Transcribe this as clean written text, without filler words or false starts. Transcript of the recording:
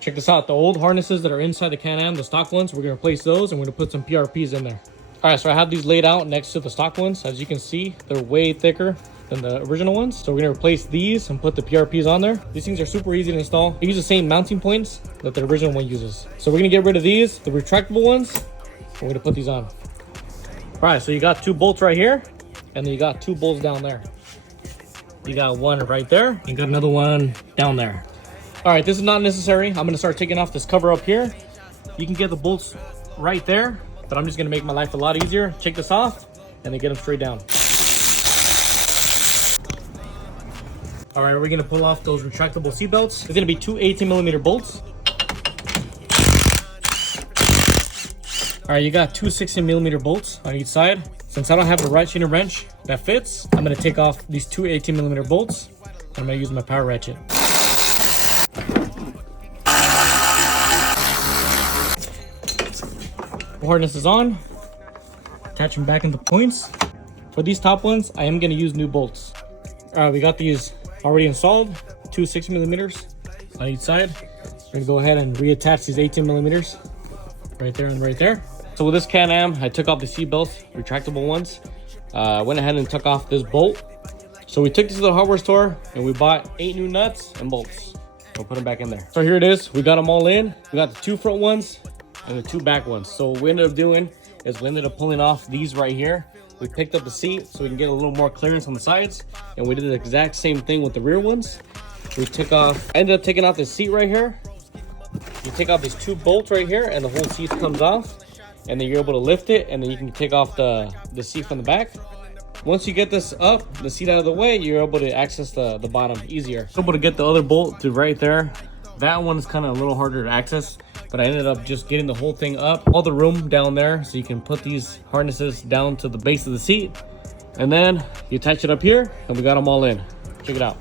Check this out. The old harnesses that are inside the Canam, the stock ones, we're gonna replace those and we're gonna put some PRPs in there. All right, so I have these laid out next to the stock ones. As you can see, they're way thicker than the original ones. So we're gonna replace these and put the PRPs on there. These things are super easy to install. They use the same mounting points that the original one uses. So we're gonna get rid of these, the retractable ones. We're gonna put these on. All right, so you got 2 bolts right here, and then you got 2 bolts down there. You got one right there, you got another one down there. All right, this is not necessary. I'm gonna start taking off this cover up here. You can get the bolts right there, but I'm just gonna make my life a lot easier. Take this off, and then get them straight down. All right, we're gonna pull off those retractable seat belts. It's gonna be 2 18mm bolts. All right, you got 2 16mm bolts on each side. Since I don't have a ratchet and wrench that fits, I'm gonna take off these 2 18mm bolts. I'm gonna use my power ratchet. Harness is on. Attach them back into points. For these top ones, I am gonna use new bolts. All right, we got these already installed, 2 6mm on each side. We're gonna go ahead and reattach these 18mm right there and right there. So with this Can-Am, I took off the seat belts, retractable ones. Went ahead and took off this bolt. So we took this to the hardware store and we bought 8 new nuts and bolts. We'll put them back in there. So here it is. We got them all in. We got the 2 front ones and the 2 back ones. So what we ended up doing is we ended up pulling off these right here. We picked up the seat so we can get a little more clearance on the sides. And we did the exact same thing with the rear ones. We ended up taking off the seat right here. You take off these 2 bolts right here and the whole seat comes off. And then you're able to lift it, and then you can take off the seat from the back. Once you get this up, the seat out of the way, you're able to access the bottom easier. Able to get the other bolt to right there. That one's kind of a little harder to access, but I ended up just getting the whole thing up, all the room down there, so you can put these harnesses down to the base of the seat. And then you attach it up here, and we got them all in. Check it out.